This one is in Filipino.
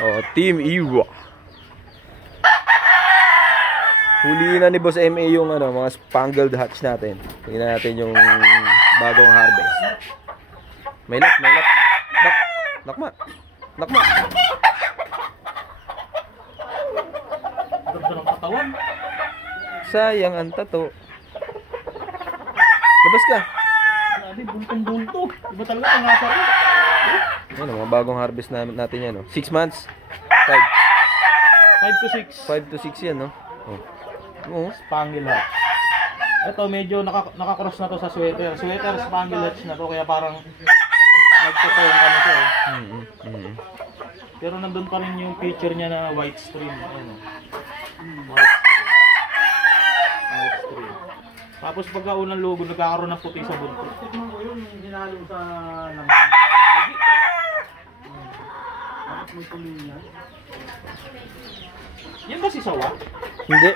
Oh, Team Iwa. Huli na ni Boss MA yung ano, mga spangled hatch natin. Tingnan natin yung bagong harvest. May lap. Nakma. Ganda ng katawan. Sayang ang tato. Labas ka. Grabe, buntong-bunto. Iba talaga ang nasa rin. Ano, mga bagong harvest natin yan, no? 6 months? 5 to 6. 5 to 6 yan, no? Oh. Oo. Spangle hatch. Ito medyo nakakross na to sa sweater. Sweater spangle hatch na to kaya parang nagtotong ano siya eh. Pero nandun pa rin yung picture niya na white stream. Ano? White stream. Tapos pagka unang logo nagkakaroon ng puti sa buntot. Yun yung hinalo sa langis. Bakit may tuloy yan? Yan ba si Sawa? Hindi.